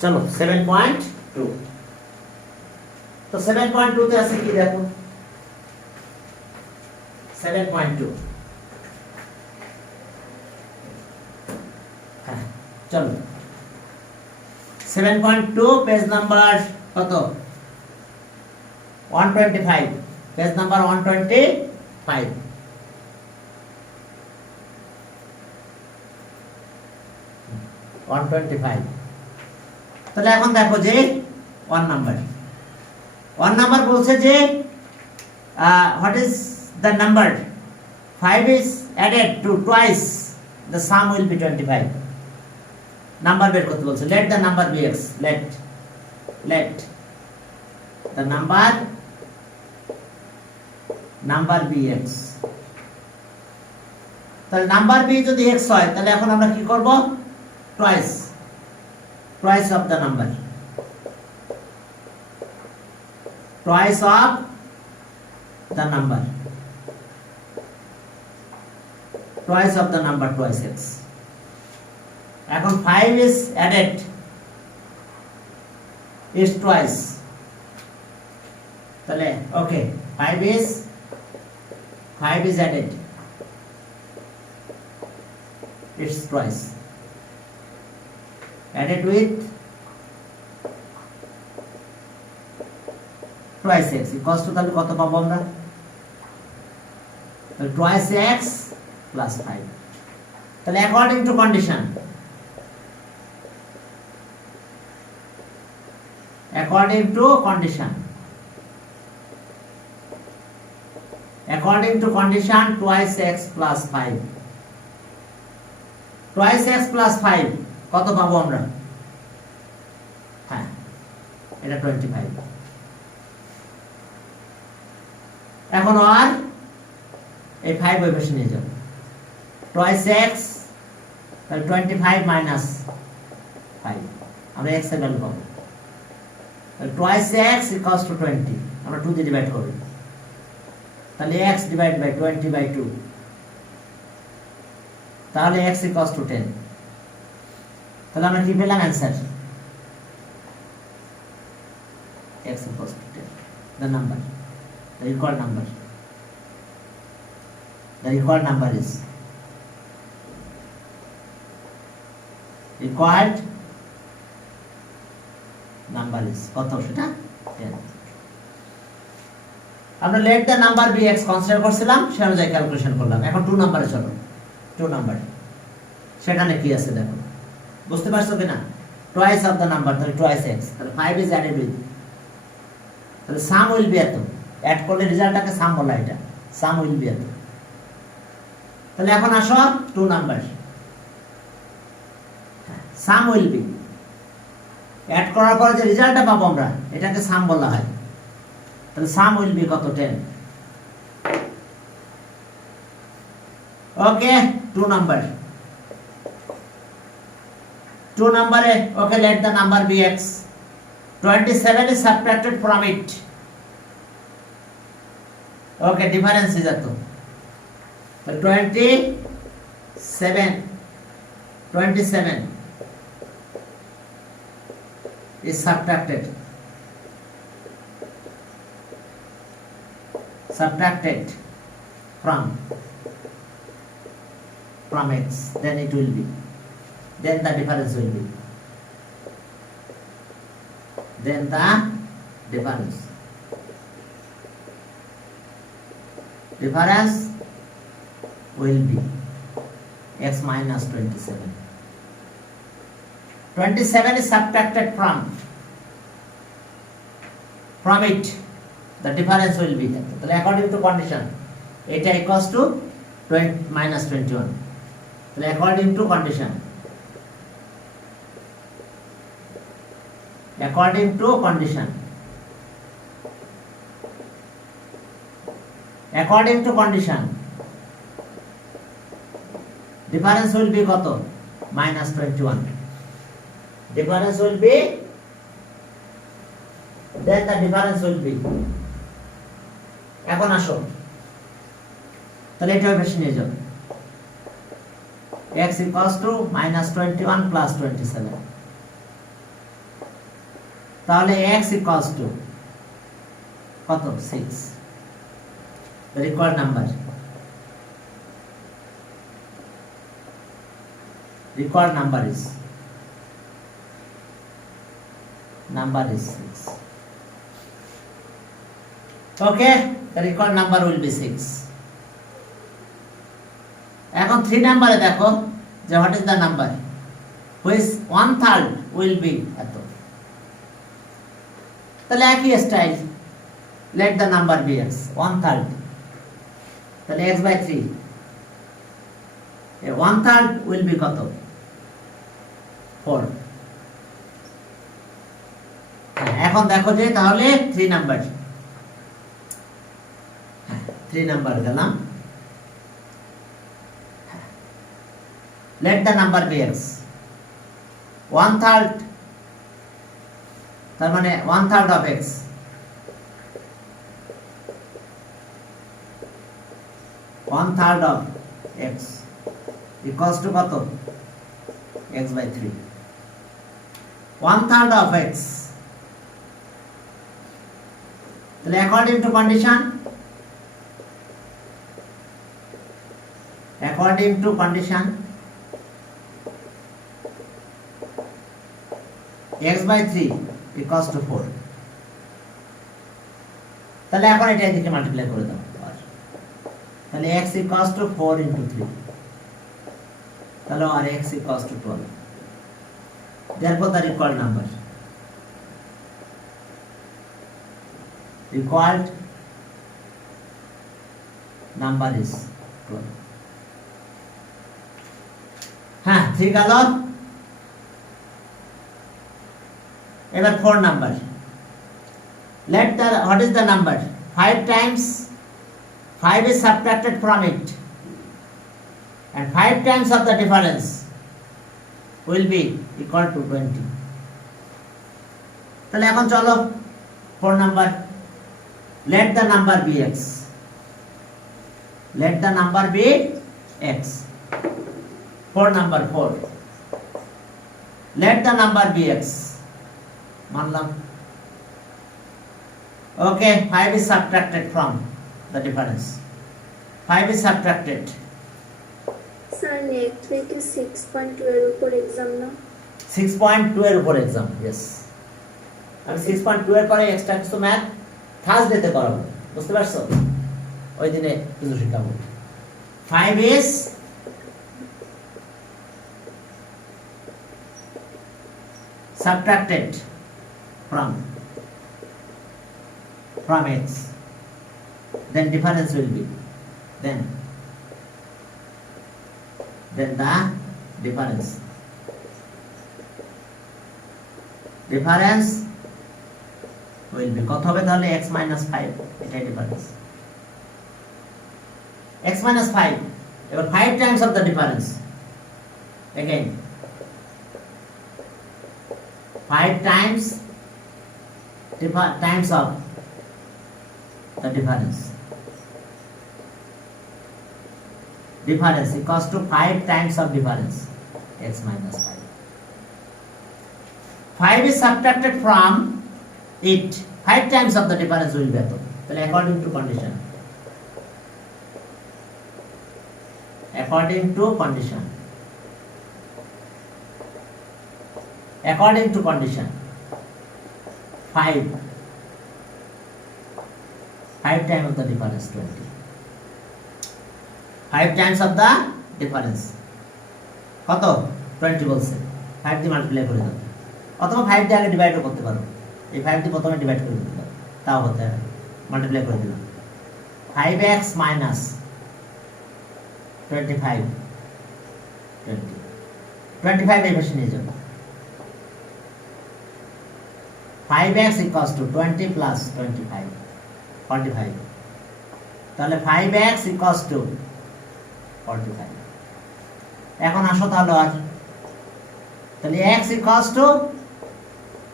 চলো 7.2 তো 7.2 তে আছে কি দেখো 7.2 হ্যাঁ চলো 7.2 পেজ নাম্বার কত 125 পেজ নাম্বার 125 125 তাহলে এখন দেখো যে 1 নাম্বার বলছে যে what is the number 5 is added to twice the sum will be 25 নাম্বার বের করতে বলছে let the number be x let the number be x তাহলে নাম্বার b যদি x হয় তাহলে এখন আমরা কি করব twice of the number twice of the number twice x এখন 5 is added is twice তাহলে okay 5 is added it's twice added with twice x equals to তাহলে কত পাবো আমরা তাহলে twice x plus 5 তাহলে according to condition twice x plus 5 twice x plus 5 কত পাবো আমরা হ্যাঁ এটা 25 এখন আর এই 5 ওই পাশে নিয়ে যাও twice x তাহলে 25 minus 5 আমরা x এর ভ্যালু পাবো তাহলে twice x equals to 20 আমরা 2 দিয়ে ডিভাইড করব তাহলে x divided by 20 by 2 তাহলে x equals to 10 তাহলে আমরা কি পেলাম answer x equals to 10 the required number is কত সেটা 10 আমরা let the number be x consider করছিলাম সে অনুযায়ী ক্যালকুলেশন করলাম এখন 2 নম্বরে চলো 2 নম্বর সেখানে কি আছে দেখো বুঝতে পারছো কিনা twice of the number তাহলে twice x তাহলে 5 is added with তাহলে sum will be এত অ্যাড করলে রেজাল্টটাকে সাম বলা এটা সাম will be এত তাহলে এখন আসো 2 number sum will be add করার পরে যে রেজাল্টটা পাবো আমরা এটাকে সাম বলা হয় তাহলে সাম will be কত 10 ওকে 2 নম্বরে ওকে let the number be x 27 is subtracted from it okay difference is at so 27 is subtracted from x then it will be then the difference will be difference will be x minus 27 is subtracted from it the difference will be তাহলে according to condition এটা equals to 20 minus 21 তাহলে according to condition difference will be কত minus 21 difference will be then the difference will be এখন আসো তাহলে এটা বেশি নিয়ে যাও x equals to minus 21 plus 27 তাহলে x equals to কত 6 the required number is 6. Okay, the required number will be 6. এখন 3 নম্বরে দেখো যে what is the number which 1/3 will be এত, তাহলে একই style, let the number be x 1/3, তাহলে x by 3 1/3 will be কত 4. এখন দেখো যে তাহলে 3 নাম্বার 3 নাম্বার গেলাম, let the number be x 1/3, তার মানে 1/3 of x, of x equals to কত x by 3, 1/3 of x, তাহলে according to condition x by 3 equals to 4, তাহলে এখন এটা এদিকে মাল্টিপ্লাই করে দাও, তাহলে x equals to 4 into 3, তাহলে আর x equals to 12. Therefore the required number is 12. হ্যাঁ ঠিক গেল। এবার 4 number, what is the number 5 times 5 is subtracted from it and 5 times of the difference will be equal to 20. তাহলে এখন চলো 4 number, let the number be x, 4 number 4, let the number be x, মানলাম। Okay, 5 is subtracted from the difference, 5 is subtracted, sir next উইকে 6.2 এর উপর एग्जाम না, 6.2 এর উপর एग्जाम, यस আমি 6.2 এর পরে এক্সট্রা কিছু ম্যাথ থার্সডেতে করাবো, বুঝতে পারছো, ওই দিনে কিছু শেখাবো। 5 is subtracted from x, then difference will be then the difference will be কত হবে তাহলে x minus 5, এটাই difference, x minus 5, এবার 5 times of the difference, again 5 times of the difference equals to 5 times of difference, x minus 5. 5 is subtracted from it, 5 times of the difference will be eto, তাহলে according to condition 5 times of the difference 20, 5 times of the difference কত 20 বলছে, 5 দিয়ে মাল্টিপ্লাই করে দাও, অথবা 5 দিয়ে আগে ডিভাইডও করতে পারো, এই 5 দিয়ে প্রথমে ডিভাইড করে দিতে পারো, তাও হতে পারে, মাল্টিপ্লাই করে দিলাম, 5x minus 25 এই পাশে নিয়ে যাবো, 5x equals to 20 plus 25 45, তাহলে 5x equals to 45। এখন আসো তাহলে আর, তাহলে x equals to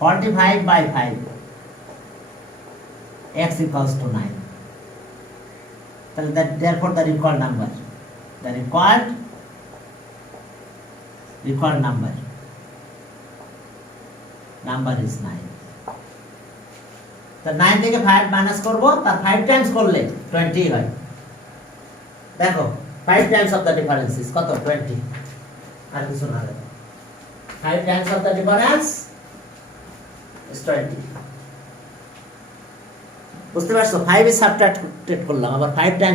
45 by 5, x equals to 9, তাহলে therefore the required number is 9। তা 9 থেকে 5 মাইনাস করব, তার 5 টাইমস করলে 20 হয়। দেখো 5 Times of the difference is কত? 20। আর কিছু না, দেখো 5 Times of the difference is 20। বুঝতে পারছো? 5 এ সাবট্রাক্ট করলাম, আবার 5 টাইমস